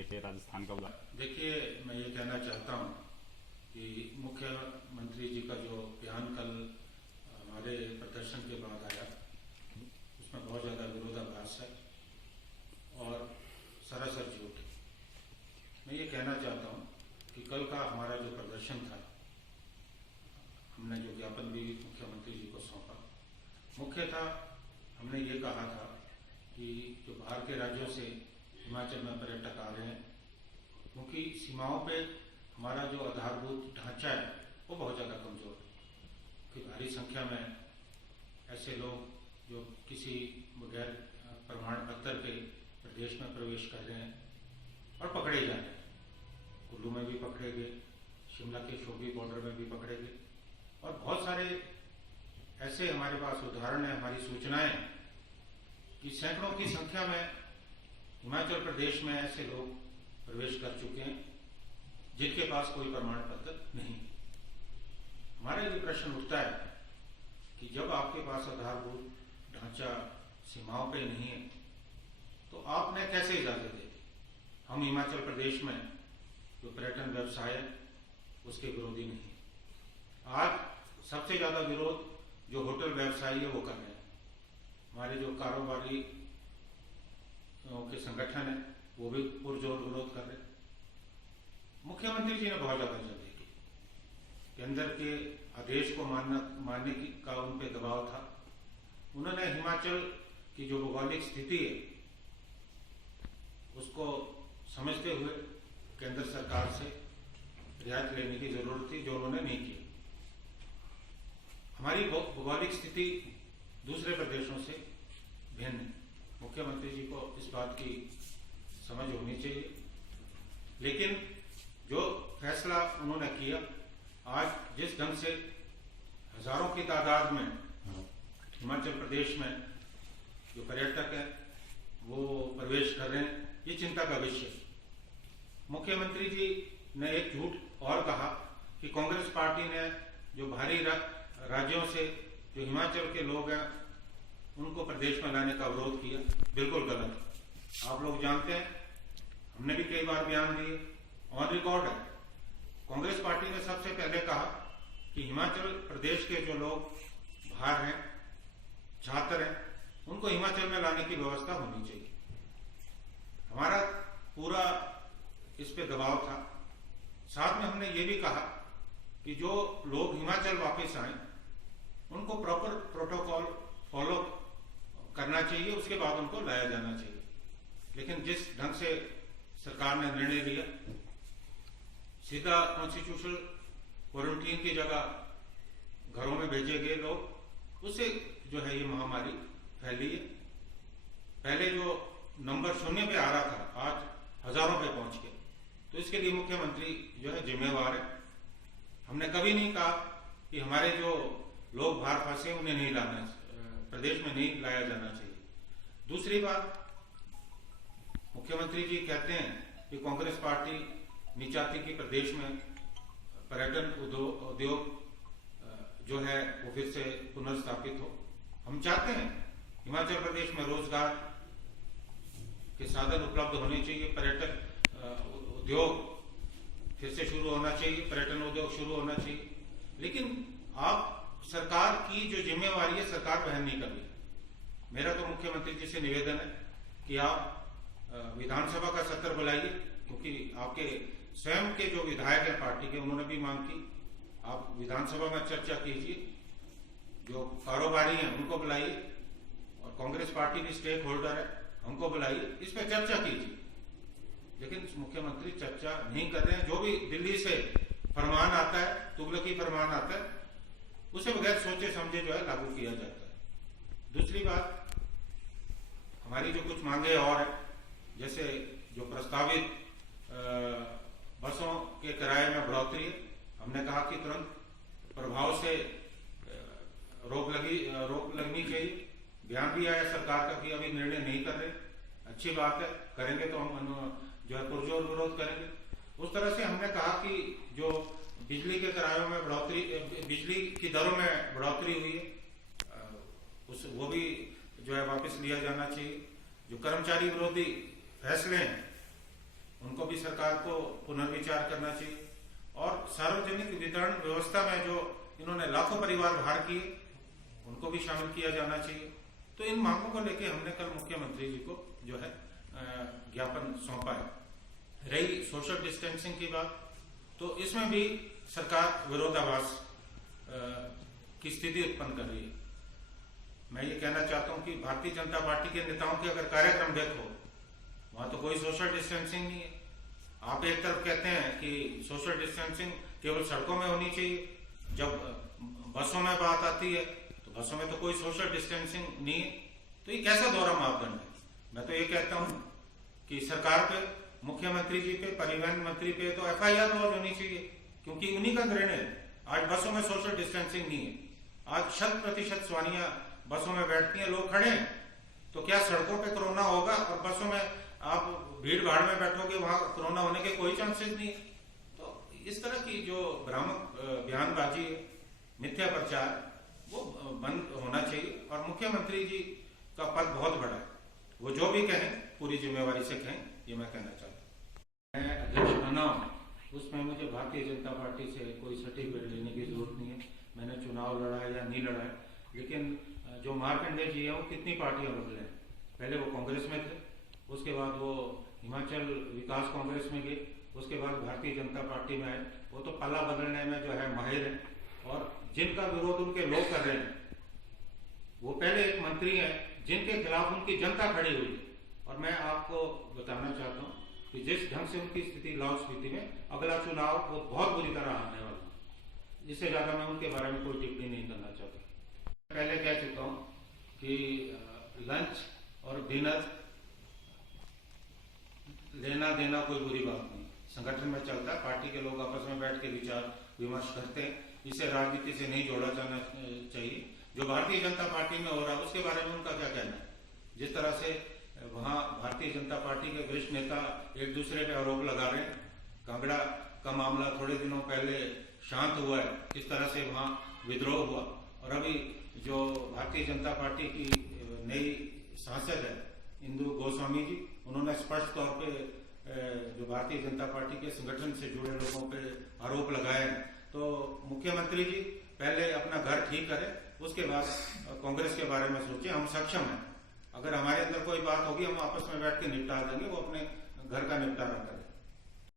लिए थे राजस्थान का बुला। देखिए, मैं ये कहना चाहता हूँ कि मुख्यमंत्री जी का जो बयान कल हमारे प्रदर्शन के बाद आया, उसमें बहुत ज़्यादा विरोधाभास है और सरासर झूठ। मैं ये कहना चाहता हूँ कि कल का हमारा जो प्रदर्शन था, हमने जो ज्ञापन भी मुख्यमंत्री जी को सौंपा, मुख्यतः हमने ये कहा था कि जो बाहर के राज्यों से हिमाचल में पर्यटक आ रहे हैं, क्योंकि सीमाओं पे हमारा जो आधारभूत ढांचा है वो बहुत ज़्यादा कमज़ोर है कि भारी संख्या में ऐसे लोग जो किसी बगैर प्रमाण पत्र के प्रदेश में प्रवेश कर रहे हैं और पकड़े जा रहे हैं। कुल्लू में भी पकड़े गए, शिमला के शोघी बॉर्डर में भी पकड़े गए और बहुत सारे ऐसे हमारे पास उदाहरण है, हमारी सूचनाएं कि सैकड़ों की संख्या में हिमाचल प्रदेश में ऐसे लोग प्रवेश कर चुके हैं जिनके पास कोई प्रमाण पत्र नहीं। हमारा ये प्रश्न उठता है कि जब आपके पास आधारभूत ढांचा सीमाओं पे नहीं है तो आपने कैसे इजाजत दी? हम हिमाचल प्रदेश में जो पर्यटन व्यवसाय है उसके विरोधी नहीं। आज सबसे ज्यादा विरोध जो होटल व्यवसायी है वो कर रहे हैं। हमारे जो कारोबारी के संगठन है वो भी पुरजोर विरोध कर रहे हैं। मुख्यमंत्री जी ने बहुत ज्यादा जल्दी की, केंद्र के आदेश को मानने की का उन पे दबाव था। उन्होंने हिमाचल की जो भौगोलिक स्थिति है उसको समझते हुए केंद्र सरकार से रियायत लेने की जरूरत थी, जो उन्होंने नहीं की। हमारी भौगोलिक स्थिति दूसरे प्रदेशों से भिन्न है। मुख्यमंत्री जी को इस बात की समझ होनी चाहिए, लेकिन जो फैसला उन्होंने किया, आज जिस ढंग से हजारों की तादाद में हिमाचल प्रदेश में जो पर्यटक है वो प्रवेश कर रहे हैं, ये चिंता का विषय है। मुख्यमंत्री जी ने एक झूठ और कहा कि कांग्रेस पार्टी ने जो बाहरी राज्यों से जो हिमाचल के लोग हैं उनको प्रदेश में लाने का विरोध किया। बिल्कुल गलत है। आप लोग जानते हैं, हमने भी कई बार बयान दिए, ऑन रिकॉर्ड है। कांग्रेस पार्टी ने सबसे पहले कहा कि हिमाचल प्रदेश के जो लोग बाहर हैं, छात्र हैं, उनको हिमाचल में लाने की व्यवस्था होनी चाहिए। हमारा पूरा इस पे दबाव था। साथ में हमने ये भी कहा कि जो लोग हिमाचल वापस आए उनको प्रॉपर प्रोटोकॉल फॉलो करना चाहिए, उसके बाद उनको लाया जाना चाहिए। लेकिन जिस ढंग से सरकार ने निर्णय लिया, सीधा कॉन्स्टिट्यूशनल क्वारंटीन की जगह घरों में भेजे गए लोग, उससे जो है ये महामारी फैली है। पहले जो नंबर 0 पे आ रहा था आज हजारों पे पहुंच गया। तो इसके लिए मुख्यमंत्री जो है जिम्मेवार है। हमने कभी नहीं कहा कि हमारे जो लोग बाहर फंसे उन्हें नहीं लाना, प्रदेश में नहीं लाया जाना चाहिए। दूसरी बात, मुख्यमंत्री जी कहते हैं कि कांग्रेस पार्टी नहीं चाहती कि प्रदेश में पर्यटन उद्योग जो है वो फिर से पुनर्स्थापित हो। हम चाहते हैं हिमाचल प्रदेश में रोजगार के साधन उपलब्ध होने चाहिए, पर्यटक उद्योग फिर से शुरू होना चाहिए, पर्यटन उद्योग शुरू होना चाहिए। लेकिन आप सरकार की जो जिम्मेवारी है सरकार वहन नहीं कर रही। मेरा तो मुख्यमंत्री जी से निवेदन है कि आप विधानसभा का सत्र बुलाइए, क्योंकि आपके स्वयं के जो विधायक हैं पार्टी के, उन्होंने भी मांग की। आप विधानसभा में चर्चा कीजिए, जो कारोबारी हैं उनको बुलाइए और कांग्रेस पार्टी की स्टेक होल्डर है उनको बुलाइए, इस पर चर्चा कीजिए। लेकिन मुख्यमंत्री चर्चा नहीं कर रहे हैं। जो भी दिल्ली से फरमान आता है, तुगलकी फरमान आता है, उसे बगैर सोचे समझे जो है लागू किया जाता है। दूसरी बात, हमारी जो कुछ मांगे और है, जैसे जो प्रस्तावित बसों के किराए में बढ़ोतरी है, हमने कहा कि तुरंत प्रभाव से रोक लगनी चाहिए। बयान भी आया सरकार का कि अभी निर्णय नहीं कर रहे। अच्छी बात है, करेंगे तो हम जो है पुरजोर विरोध करेंगे। उस तरह से हमने कहा कि जो बिजली के किरायों में बढ़ोतरी, बिजली की दरों में बढ़ोतरी हुई है, वो भी जो है वापस लिया जाना चाहिए। जो कर्मचारी विरोधी फैसले हैं उनको भी सरकार को पुनर्विचार करना चाहिए। और सार्वजनिक वितरण व्यवस्था में जो इन्होंने लाखों परिवार बाहर किए, उनको भी शामिल किया जाना चाहिए। तो इन मांगों को लेकर हमने कल मुख्यमंत्री जी को जो है ज्ञापन सौंपा है। रही सोशल डिस्टेंसिंग की बात, तो इसमें भी सरकार विरोधाभास की स्थिति उत्पन्न कर रही है। मैं ये कहना चाहता हूं कि भारतीय जनता पार्टी के नेताओं के अगर कार्यक्रम देखो, वहां तो कोई सोशल डिस्टेंसिंग नहीं है। आप एक तरफ कहते हैं कि सोशल डिस्टेंसिंग केवल सड़कों में होनी चाहिए, जब बसों में बात आती है तो बसों में तो कोई सोशल डिस्टेंसिंग नहीं है। तो ये कैसा दोहरा मापदंड है? मैं तो ये कहता हूं कि सरकार पे, मुख्यमंत्री जी पे, परिवहन मंत्री पे तो FIR लॉन्च होनी चाहिए, क्योंकि उन्हीं का निर्णय। आज बसों में सोशल डिस्टेंसिंग नहीं है। आज 100% सवारियां बसों में बैठती हैं, लोग खड़े हैं, तो क्या सड़कों पे कोरोना होगा? और बसों में आप भीड़ भाड़ में बैठोगे, वहां कोरोना होने के कोई चांसेस नहीं। तो इस तरह की जो भ्रामक बयानबाजी, मिथ्या प्रचार, वो बंद होना चाहिए। और मुख्यमंत्री जी का पद बहुत बड़ा है, वो जो भी कहें पूरी जिम्मेवारी से कहें, ये मैं कहना चाहता हूँ। मैं अध्यक्ष बना हूँ, उसमें मुझे भारतीय जनता पार्टी से कोई सर्टिफिकेट लेने की जरूरत नहीं है। मैंने चुनाव लड़ा है या नहीं लड़ा है, लेकिन जो मार्कंडेय जी है वो कितनी पार्टियां बदले हैं। पहले वो कांग्रेस में थे, उसके बाद वो हिमाचल विकास कांग्रेस में गए, उसके बाद भारतीय जनता पार्टी में आए। वो तो पल्ला बदलने में जो है माहिर है, और जिनका विरोध उनके लोग कर रहे हैं, वो पहले एक मंत्री हैं जिनके खिलाफ उनकी जनता खड़ी हुई है। और मैं आपको बताना चाहता हूँ कि जिस ढंग से उनकी स्थिति लाहौल स्पीति में, अगला चुनाव वो बहुत बुरी तरह आने वाला है। इससे ज्यादा मैं उनके बारे में कोई टिप्पणी नहीं करना चाहता। पहले कह चुका हूं कि लंच और डिनर लेना देना कोई बुरी बात नहीं, संगठन में चलता है। पार्टी के लोग आपस में बैठ के विचार विमर्श करते हैं, इसे राजनीति से नहीं जोड़ा जाना चाहिए। जो भारतीय जनता पार्टी में हो रहा है उसके बारे में उनका क्या कहना है? जिस तरह से वहां भारतीय जनता पार्टी के वरिष्ठ नेता एक दूसरे पे आरोप लगा रहे हैं, कांगड़ा का मामला थोड़े दिनों पहले शांत हुआ है, किस तरह से वहां विद्रोह हुआ। और अभी जो भारतीय जनता पार्टी की नई सांसद है इंदु गोस्वामी जी, उन्होंने स्पष्ट तौर पे जो भारतीय जनता पार्टी के संगठन से जुड़े लोगों पे आरोप लगाए हैं। तो मुख्यमंत्री जी पहले अपना घर ठीक करें, उसके बाद कांग्रेस के बारे में सोचें। हम सक्षम हैं, अगर हमारे अंदर कोई बात होगी हम आपस में बैठ के निपटा देंगे, वो अपने घर का निपटारा करें।